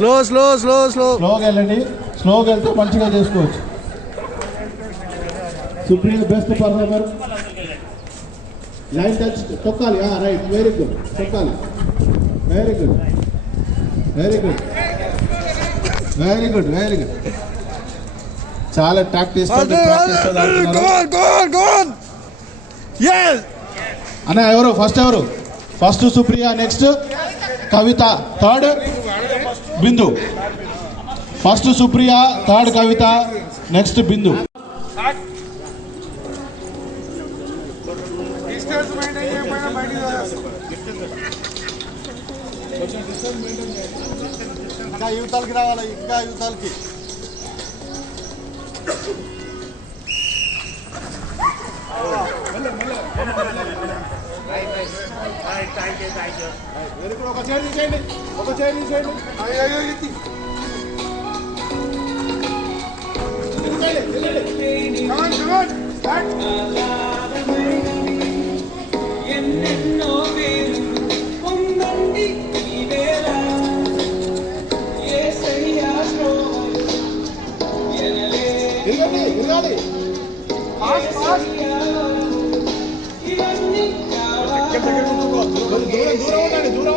స్లోగా వెళ్ళండి. స్లోగా వెళ్తే మంచిగా చేసుకోవచ్చు. Supreme best performer. Line touch తొక్కాలి. Right, very good. తొక్కాలి. Very good, very good, very good, very good. చాలా ప్రాక్టీస్ అన్న. ఎవరు first Supriya, next Kavitha, third Bindu. First Supriya, third Kavitha, next Bindu. ఇంకా యువతలకి రావాలి, ఇంకా యువతలకి. ఒక చైర్ తీసేయండి, ఒక చైర్ తీసేయండి. ఎన్నెన్నో వేలు పొందండి ఈ వేళ యేసయ్యా తిరగాలి. ఇవన్నీ దూరం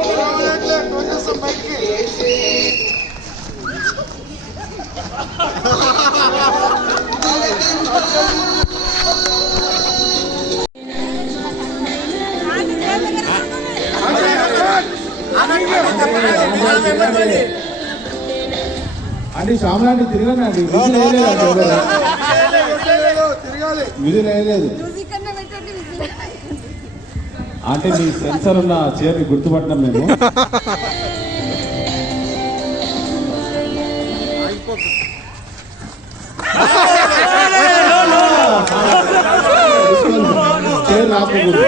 అంటే శ్యామలాంటి తిరగండి. విధులు వేయలేదు అంటే మీ సెన్సర్ ఉన్న చీరని గుర్తుపట్టినాం మేము. చీర రాకూడదు.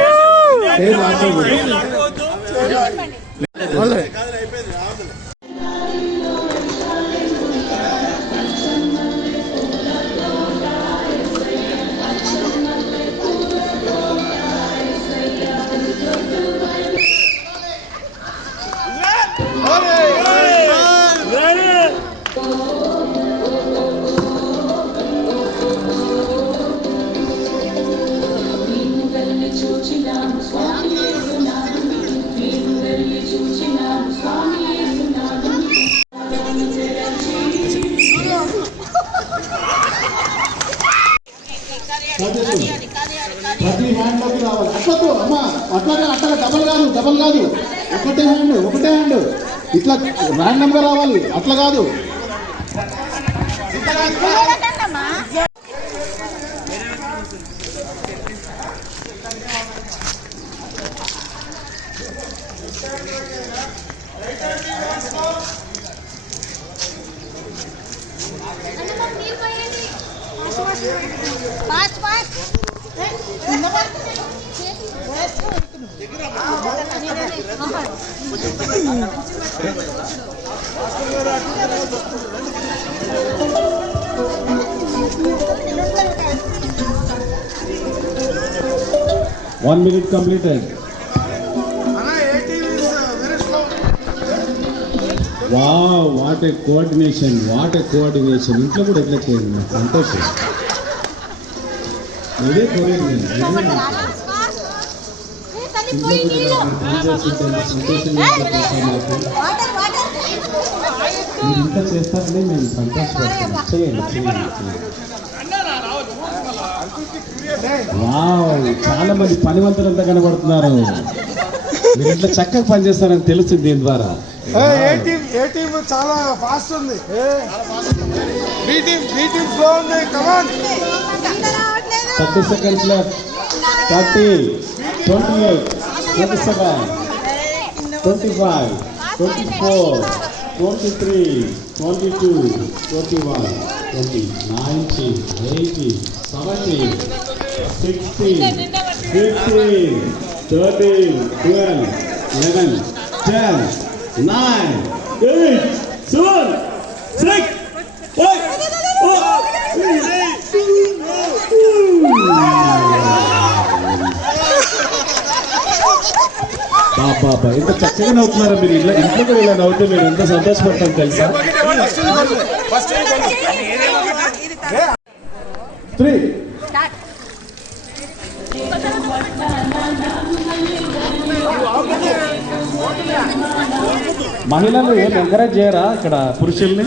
30 హ్యాండ్లోకి రావాలి. అట్లకు అమ్మా, అట్లా డబల్ కాదు. ఒకటే హ్యాండ్ ఇట్లా ర్యాండమ్ గా రావాలి. అట్లా కాదు. One minute completed. Wow, what a coordination. ఇంట్లో కూడా ఎట్లా చేయండి. సంతోషం. ఇదే కోఆర్డినేషన్. మీరు ఇంత చేస్తారని మేము సంతోషపడతాం. చేయండి. వావ్, చాలా మంది పనివంతులంతా కనబడుతున్నారు. మీరు ఇట్లా చక్కగా పనిచేస్తారని తెలుస్తుంది దీని ద్వారా. ఏ టీం చాలా ఫాస్ట్ ఉంది. బి టీం స్లో ఉంది. కమాన్. 30 seconds left. 30, 28, 27, 25, 24, 23, 22, 21, 20, 19, 18, 17, 16, 15, 13, 12, 11, 10, 9, 8, 7, 6, 5, 4, 3, 2, 1. బాబా ఎంత చక్కగా నవ్వుతున్నారా మీరు ఇంట్లో కూడా ఇలా నవ్వుతే మీరు ఎంత సంతోషపడతాం తెలుసా. 3. మహిళలు ఏం ఎంకరేజ్ చేయరా ఇక్కడ పురుషుల్ని?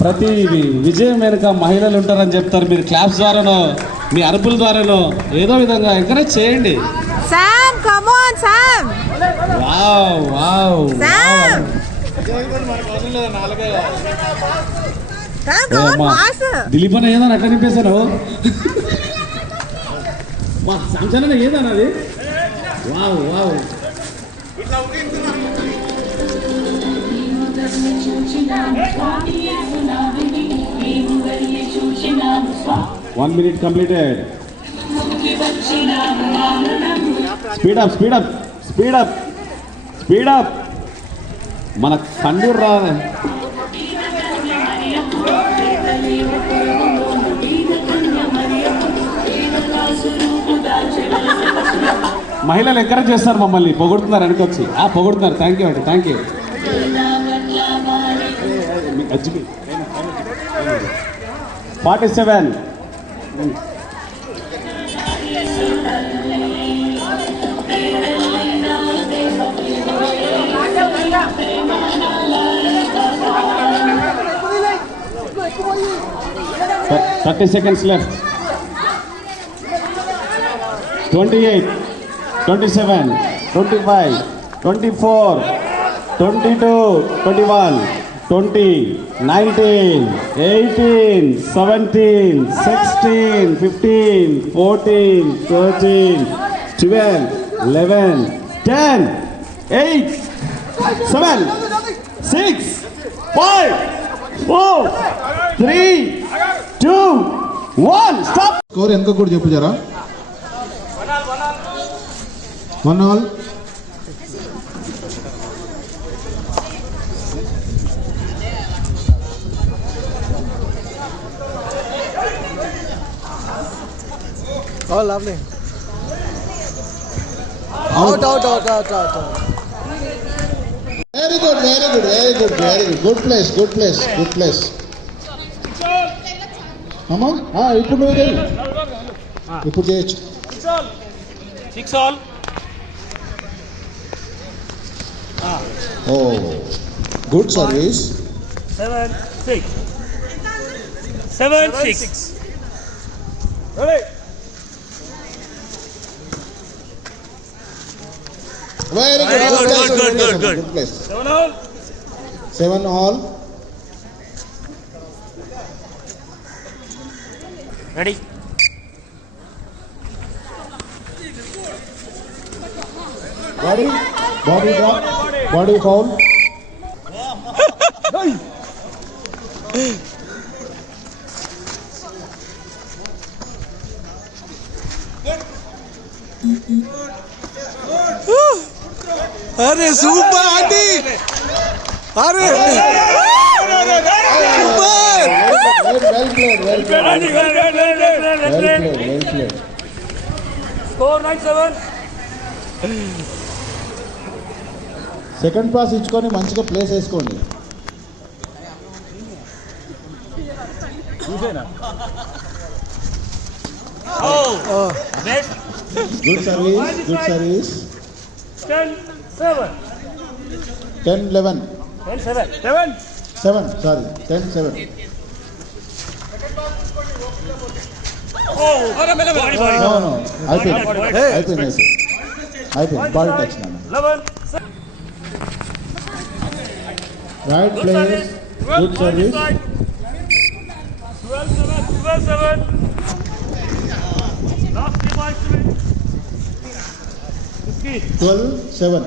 ప్రతి విజయం వెనుక మహిళలు ఉంటారని చెప్తారు. మీరు క్లాప్స్ ద్వారానో మీ అరుపుల ద్వారానో ఏదో విధంగా ఎంకరేజ్ చేయండి. Sam, come on, Sam. Wow wow Sam. Sam, come on, pass. Dilip అన్న ఏదన్నా అట్లా నింపేశాను. మా సంచలన ఏదన్నా అది. Wow wow. 1 minute completed. Speed up, speed up, speed up, speed up. మన కండూరు రాదు. మహిళలు ఎంకరేజ్ చేస్తారు మమ్మల్ని, పొగుడుతున్నారు అనుకొచ్చి. పొగుడుతున్నారు. థ్యాంక్ యూ అండి, thank you. 47. Thirty seconds left. 28, 27, 25, 24, 22, 21, 20, 19, 18, 17, 16, 15, 14, 13, 12, 11, 10, 8, 7, 6, 5, 4, 3, 2, 1. Stop. Score enka kuda cheppu jara. 1-1. Oh, lovely. Out. Very good, very good, very good, very good. Good place, good place, good place. Amma, ఇప్పుడు నువ్వు చేయి. ఇప్పుడు చేయొచ్చు. 6 all. Oh, good service. 7, 6. 7, 6. Ready? Very good, good place. 7 all. 7 all. Ready? Body drop, body foul. अरे super aunty. अरे super. Well played. Score 9-7. Second pass ఇచ్చుకొని మంచిగా ప్లేస్ వేసుకోండి. Good service. 10-7. 10-11. 10-7. 7, sorry, 10-7. No. అయిపోయింది. బాల్ టచ్ నాన్న. 11. Right place, good service. 12-7. Last 3 points to win. 12-7.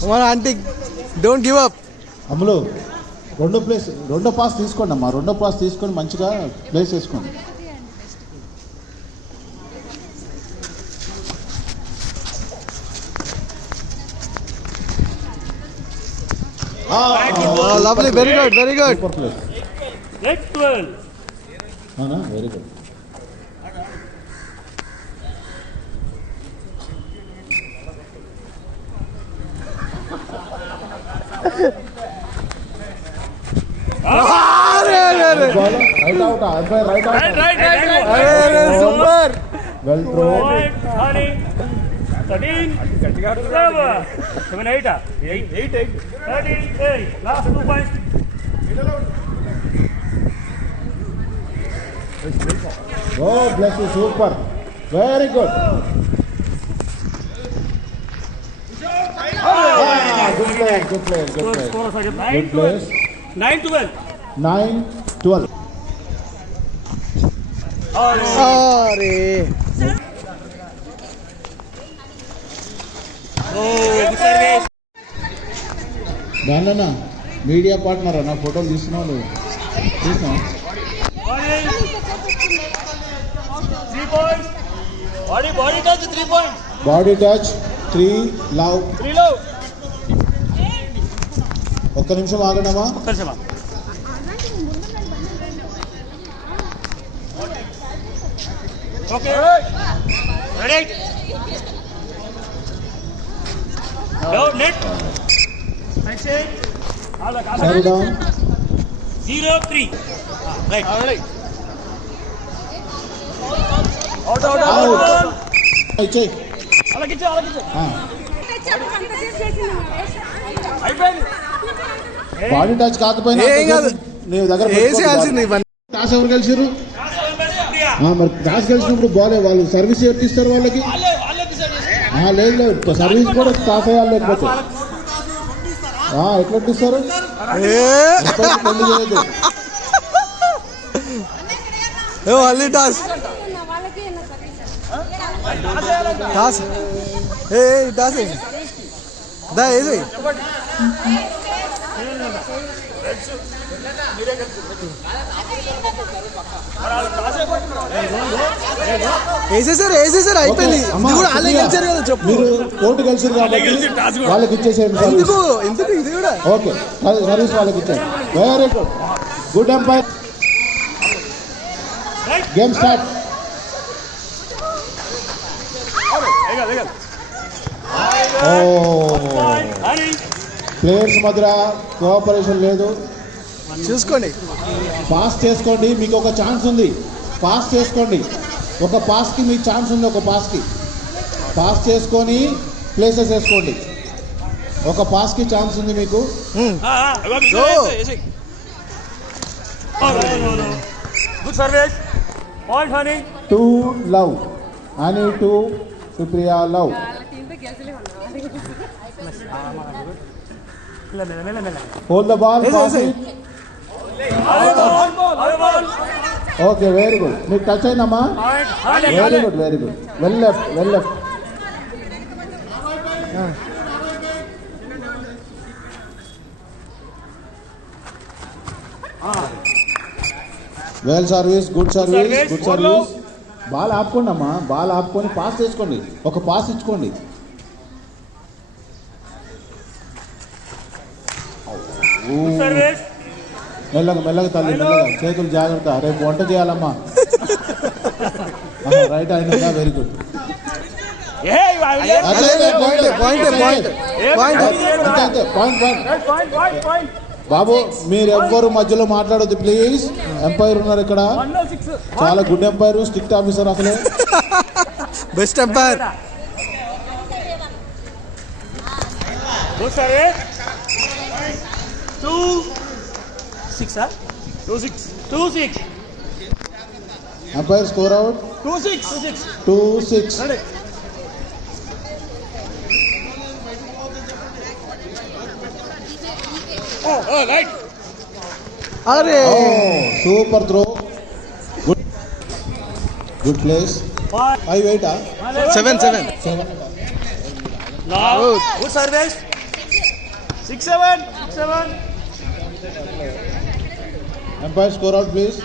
come on aunty, don't give up. అమ్ములు రెండో పాస్ తీసుకోండి అమ్మా. రెండో పాస్ తీసుకొని మంచిగా ప్లేస్ వేసుకోండి. Lovely very good very good super place. Red 12. అవునా, very good. Right out, umpire right out. Super well throw. Point, honey. 13, 7, 7, 8, 8, 13, 8. Last 2 points. God bless you, super. Very good. Good play, good play, good play. Score of Good 9, place. 12. 9, 12. 9-12. అరే Good service. దానిలోనా media partner నా ఫోటోలు తీస్తున్నావు నువ్వు తీసినా? Body. 3 points. Body touch 3 points. Body touch 3 లవ్. 3 low. ఒక్క నిమిషం ఆగడమా? Kalsama. Okay. Ready? Down net. I say. Side down. 0-3. Right. Out. ఇచ్చేయి. Alakiche. బాడీ టచ్ కాకపోయినా ఏం కాదు. నీ దగ్గర వేసేయాల్సింది ఇవన్నీ టాస్ ఎవరు గెలిచారు? మరి టాస్ గెలిచినప్పుడు బాలే వాళ్ళు సర్వీస్ ఎవరు ఇస్తారు వాళ్ళకి? లేదు సర్వీస్ కూడా టాస్ అయ్యాలి లేకపోతే ఎట్లా ఇస్తారు? పెళ్లి చేయదు. మళ్ళీ టాస్ టాస్ ఏ టాస్ దా వేసి వేసేసారు అయిపోయింది. అమ్మా, ఇది కూడా వాళ్ళే గెలిచారు కదా చెప్పు. మీరు కోర్టు గెలిచారు కాబట్టి వాళ్ళకి ఇచ్చేసేయండి సర్వీస్. ఎందుకు ఇది కూడా ఓకే సర్వీస్ వాళ్ళకి ఇచ్చారు. Very good, good umpire. Game start. Players మధ్య కోఆపరేషన్ లేదు. చూసుకోండి. పాస్ చేసుకోండి, మీకు ఒక ఛాన్స్ ఉంది. పాస్ చేసుకోండి, ఒక పాస్కి మీకు ఛాన్స్ ఉంది. ఒక పాస్కి పాస్ చేసుకొని ప్లేసెస్ వేసుకోండి. ఒక పాస్కి ఛాన్స్ ఉంది మీకు. Good service. Point, honey. 2 love అని 2 Supriya love. Hold the ball. Okay very good. మీకు టచ్ అయిందమ్మా. Very good very good. Well left well left. Well service, good service, good service. Ball ఆపుకోండి అమ్మా, బాల్ ఆపుకొని పాస్ చేసుకోండి. ఒక పాస్ ఇచ్చుకోండి. Good service. మెల్లగా మెల్లగా తల్లి, మెల్లగా చేతులు జాగ్రత్త. రేపు వంట చేయాలమ్మా. రైట్ అయినా వెరీ గుడ్. పాయింట్. బాబు మీరు ఎవ్వరు మధ్యలో మాట్లాడొద్దు ప్లీజ్. ఎంపైర్ ఉన్నారు ఇక్కడ, చాలా గుడ్ ఎంపైర్, స్ట్రిక్ట్ ఆఫీసర్ అసలే. Best umpire. Good service. 2-6, huh? 2-6. Umpire score out 2-6. Right. అరే super throw. Good place. 5-8. 7-7. Now, good service. 6-7. Umpire score out please.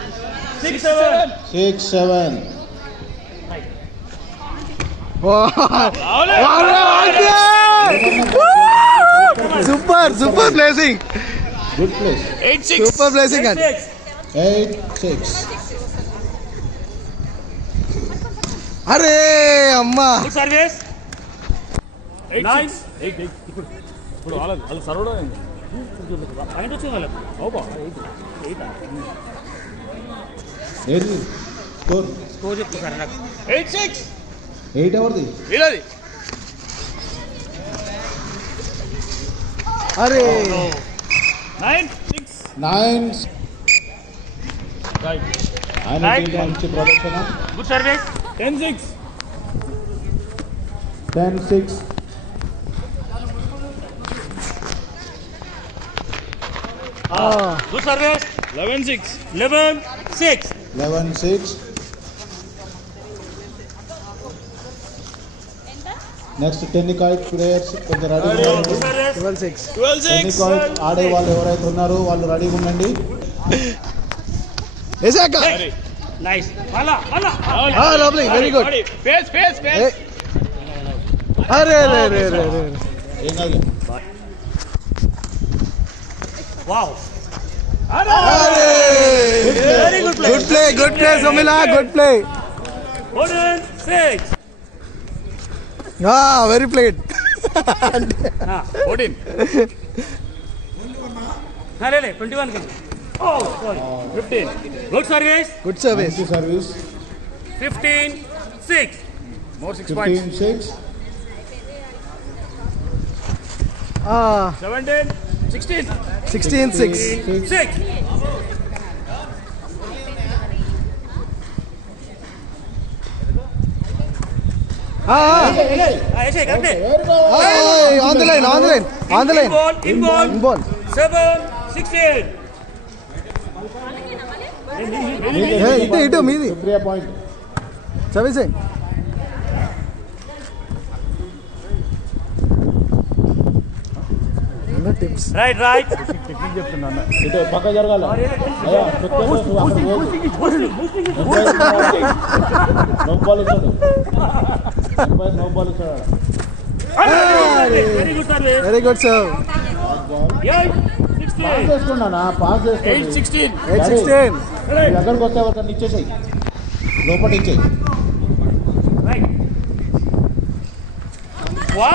6-7. 6-7. Super placing, good place. 8-6. Super placing అండి. 8-6. అరే అమ్మా, Good service. 9. ఇప్పుడు వాళ్ళ సర్వడం పాయింట్ వచ్చింది వాళ్ళకి. అవునా 8. ఏది స్కోర్? స్కోర్ చెప్పు సార్ నాకు. 8-6. 8 ఎవరిది? వీళ్ళది. అరే 9-6. 9. Right. ఆయన Right. టీం మంచి ప్రదర్శన. Good service. 10-6. 10-6. Good service. 11-6. 11-6. 11-6. Next tenniquoit players కొంచెం రెడీగా Good ఉండండి. service. 12-6. 12-6. టెన్నికాయిట్ ఆడే వాళ్ళు ఎవరైతే ఉన్నారో వాళ్ళు రెడీగా ఉండండి. వేసాక Nice. Mala. Lovely, very good. Pace. అరే రే రే రే రే, ఏం కాదు. Wow. Very good play. Good play Sumila, good play. 14-6. Very played. 14. ले 21 के. Oh, sorry. 15. Good service. Good service. మంచి సర్వీస్. 15-6. More 6 points. 15-6. 17-16. 16-6. 6. ऐसे करते. On the line. In ball. Ball. 7-16. ఇటు మీది Supriya point. Servicing. Tips. Right. ఇటు పక్క జరగాల. అయ్యా, సుప్రియా నువ్వు అక్కడికి పోకు. నో బాల్ ఇచ్చాడు. నో బాల్ ఇచ్చాడు. Very good service. Very good sir. 8-16. Pass చేసుకున్నానా? పాస్ చేసుకోండి. 8-16. 8-16. నీ దగ్గరకు వస్తే ఎవరికన్నా ఇచ్చేసాయి, లోపల ఇచ్చేయి. Right. Wow.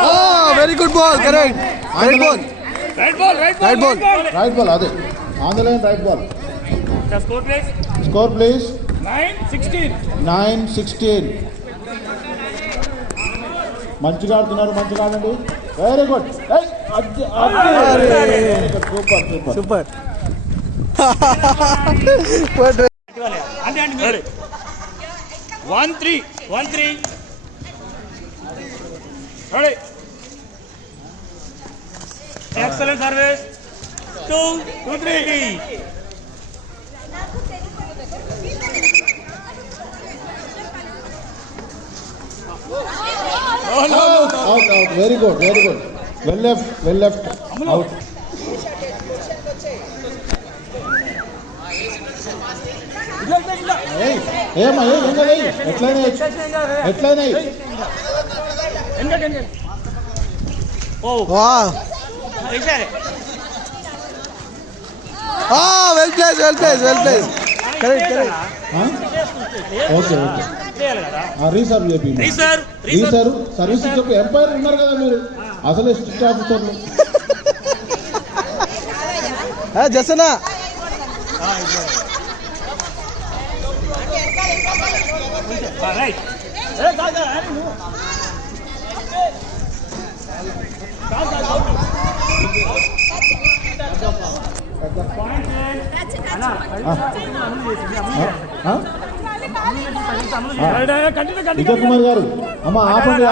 Very good ball, correct. Right ball. Right ball. Right ball, అదే on the line right ball. The score please. Score please. 9-16. 9-16. మంచిగా ఆడుతున్నారు, మంచిగా ఆడండి. Very good. సూపర్. అంటే మీరు 1-3. Ready. Excellent service. 2-3. Out. Very good. Well left. Out. ఏమా ఎట్లయినా Oh. Wow. Exactly. Well placed. Correct. Okay. Reserve చేపి. రీసర్వ్ సర్వీస్ చెప్పి ఎంపైర్ ఉన్నారు కదా మీరు, అసలే స్ట్రిక్ట్ ఆఫీసర్లు. జసనా. Right. విజయ్ కుమార్ గారు, అమ్మ ఆపండి.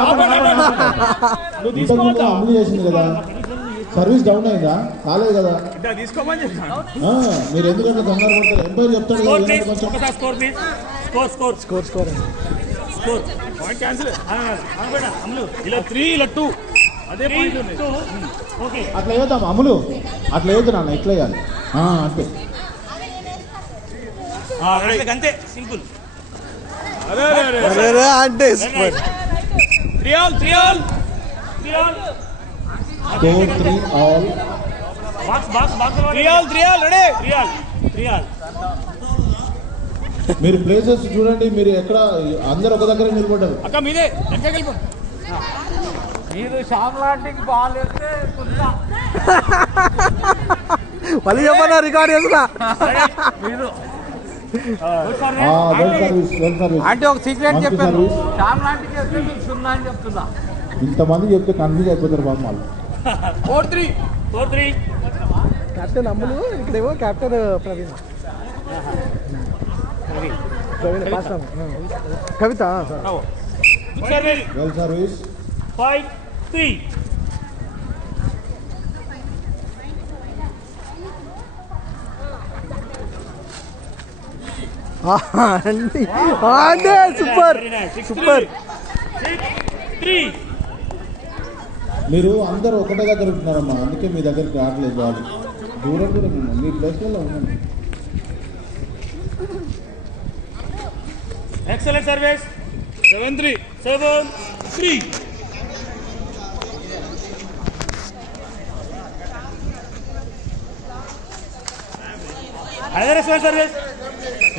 ఇంతకుముందు అమలు చేసింది కదా, సర్వీస్ డౌన్ అయిందా? కాలేదు కదా. మీరు ఎందుకంటే కంగారు పడతారు? ఎంపైర్ చెప్తాడు కదా, కొంచెం అట్లా వేద్దాం. అమలు అట్లా వేద్దు నాన్న, ఇట్లా వేయాలి అంటే అంతే సింపుల్. అంటే Score 3 all. బాక్స్ త్రియాల్ మీరు ప్లేసెస్ చూడండి. మీరు ఎక్కడ అందరు ఒక దగ్గర నిలబడ్డారు. అక్క మీదే ఎక్కడ వెళ్ళిపో మీరు శ్యామ్ లాంటికి బాల్ వేస్తే మళ్ళీ చెప్పనా రికార్డ్ చేసుకున్నా మీరు వెల్ సర్వీస్. అంటే ఒక సీక్రెట్ చెప్పాను శ్యామ్ లాంటికి వేస్తే మీకు 0 అని చెప్తున్నా. ఇంతమంది చెప్తే కన్ఫ్యూజ్ అయిపోతారు బాబు వాళ్ళు. 4-3 కెప్టెన్ అమ్ములు ఇక్కడేమో కెప్టెన్ ప్రవీణ్ కవిత వెల్ సర్వీస్. 5-3 అంటే సూపర్ సూపర్ 6-3 మీరు అందరూ ఒకటే దగ్గర ఉంటున్నారమ్మా, అందుకే మీ దగ్గరికి రావట్లేదు వాళ్ళు. దూరం దూరం మీ ప్లేస్లలో ఉండండి. ఎక్సలెంట్ సర్వీస్ 7-3 అదే ఎక్సలెంట్ సర్వీస్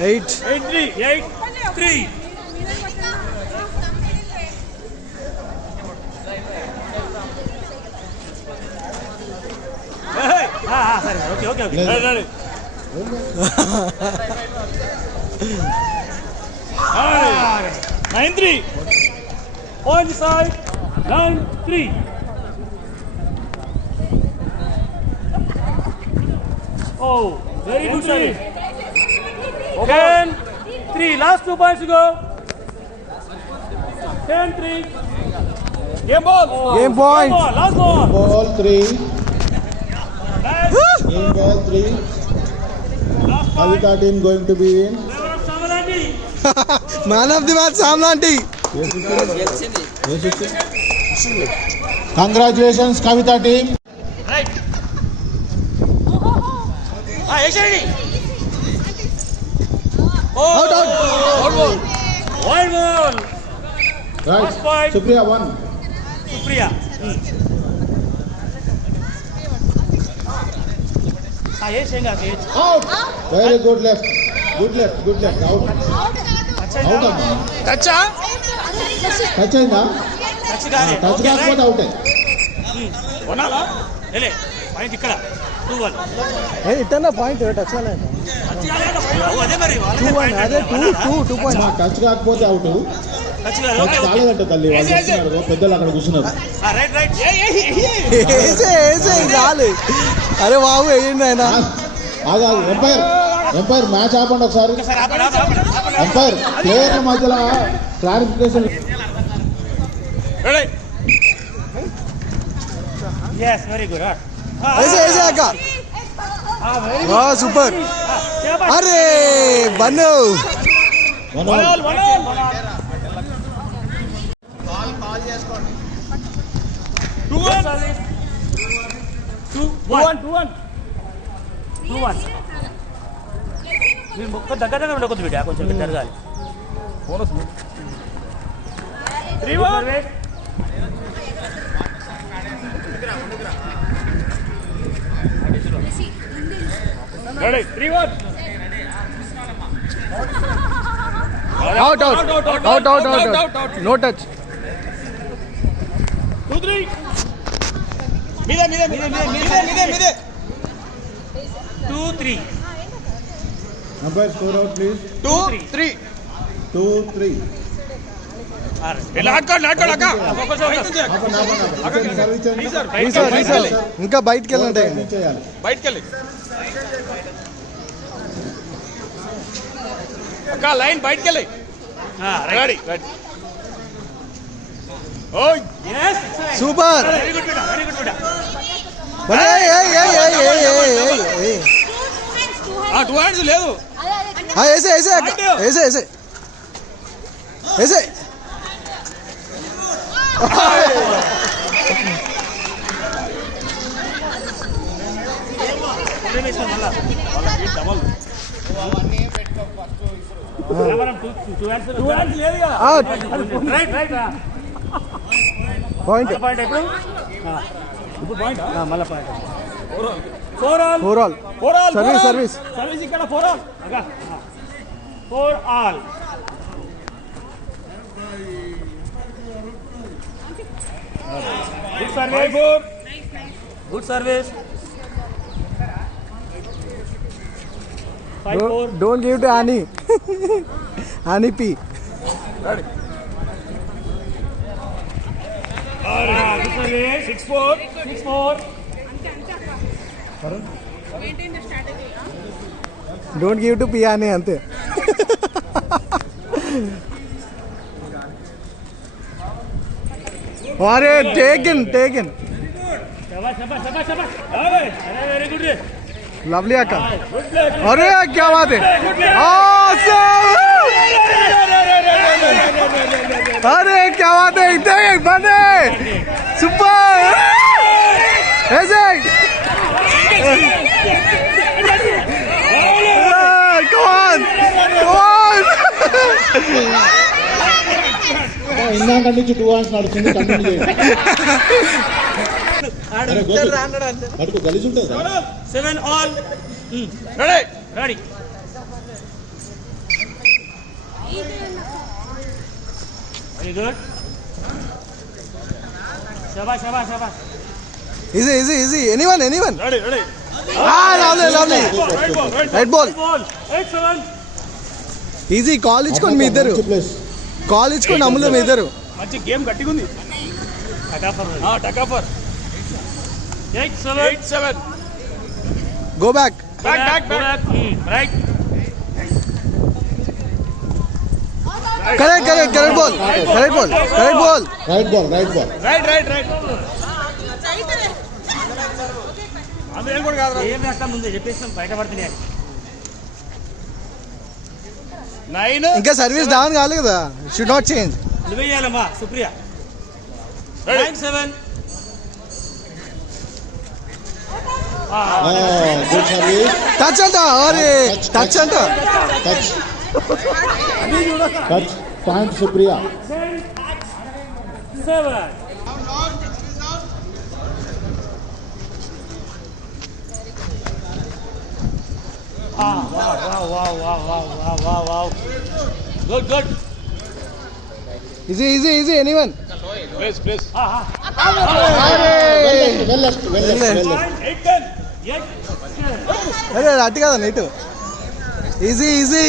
8-3 సరే ఓకే లేదు. 9-3 point side 9-3 oh very good service 10-3 last 2 points to go 10-3 game ball Game point. last ball Ball 3. last Game ball 3. point Kavita team going to be in. Samalandi man of the match సామ్ లాంటి Congratulations Kavita team. right yeshari out out wild ball Right. First point. Supriya 1. Supriya yeshenga Out. Very good left. Good left. Out. Out అమ్మా. టచ్ అయిందా? టచ్ కాకపోతే అవుటే. కొనాలా లే పాయింట్ ఇక్కడ 2-1 ఇట్టన్నా పాయింట్ టచ్ అవ్వలేదు అదే మరి 2-1 అదే 2 పాయింట్ టచ్ కాకపోతే అవుట్. టచ్ టచ్ కాలేదంట తల్లి. వాళ్ళు చూస్తున్నారు, పెద్దలు అక్కడ కూర్చున్నారు. రైట్ వేసే చాలు అరే బాబు వేయండి ఆయన ఆగాలి. ఎంపైర్ మ్యాచ్ ఆపండి ఒకసారి. ఎంపైర్ ప్లేయర్ల మధ్యలో క్లారిఫికేషన్. yes very good వేసే అక్క సూపర్ అరే బన్ను మీరు మొక్క దగ్గర ఉండకొద్దు బిడ్డ కొంచెం జరగాలి అవుట్ నో టచ్ మీదే 2-3 ఎంపైర్ స్కోర్ అవుట్ ప్లీజ్. 2-3 2-3. ఇంకా బయటికి వెళ్ళంటే చేయాలి. లైన్ బయటకెళ్ళి రెడీ సూపర్ వెరీ గుడ్ బిడ్డ టూ హ్యాండ్స్ లేదు వేసే పాయింట్ పాయింట్ ఎప్పుడు ఇప్పుడు పాయింట్ మళ్ళీ పాయింట్ 4 ఆల్ 4 all. 4 ఆల్ Service. సర్వీస్ ఇక్కడ 4 ఆల్ 4 all good service good service 5-4 Don't give to Annie. Annie P. good service 6-4 Don't give to P Annie ante. Are taken. शाबाश अरे very good रे Lovely akka. गुड प्ले अरे क्या बात है. Awesome. अरे क्या बात है. इतने बने. Super. ऐसे. Come on. ఇందాక నుంచి 2 hours నడుస్తుంది, కంటిన్యూ చేయండి. అరే గోపి, అడుగు గలీజ్ ఉంటుంది కదా. 7 ఆల్ రెడీ వెరీ గుడ్ शाबाश Easy. Anyone. ready Lovely. Right ball. ball 8-7 Easy. Call ఇచ్చుకోండి మీ ఇద్దరు. మంచి ప్లేస్. కాల్ ఇచ్చుకోండి అమ్ములు మీ ఇద్దరు. మంచి గేమ్ గట్టిగా ఉంది టకాఫర్ 8-7 go back. back right correct ball. Right ball. right ఏం రాస్తా ముందే చెప్పేసినాం బయట పడుతున్నాయి 9 ఇంకా సర్వీస్ డౌన్ కాలేదు కదా. Should not change. నువ్వేయాలమ్మా సుప్రియ 9-7 గుడ్ సర్వీస్. టచ్ అంట. అరే టచ్ అంట. Touch point Supriya. 7 wow good easy anyone. Well left. 8-10 అరే అటు కదా ఇటు. ఈజీ 8-10.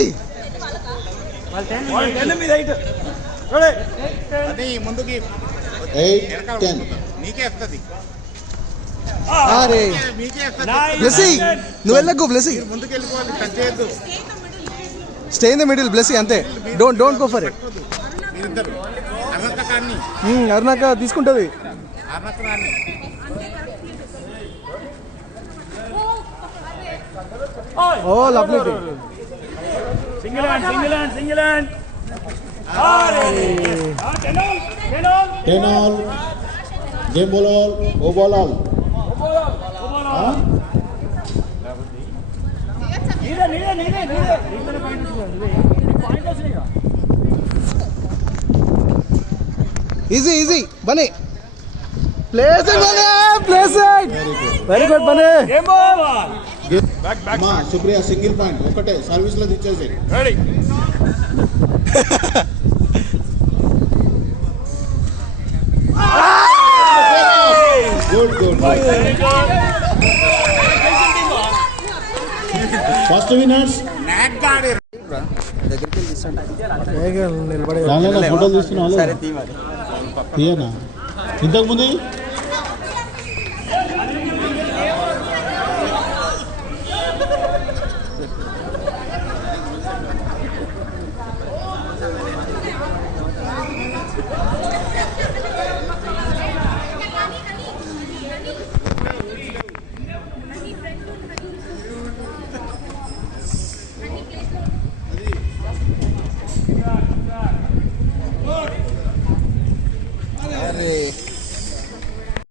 అరే బ్లెస్సీ నువ్వు వెళ్ళకు. Blessy stay in the middle. Blessy అంతే. Don't go for it. అరుణాక తీసుకుంటుంది. Oh lovely. single hand 10 all. Game ball all. O ball all. Easy బనే. ప్లేస్ వెరీ గుడ్ బనే. అమ్మా సుప్రియ సింగిల్ పాయింట్ ఒకటే సర్వీస్ లో ఇచ్చేసి. ready good. ఫస్ట్ విన్నర్స్ నిలబడే ఫోటోలు తీసుకున్నా తీయనా ఇంతకు ముందు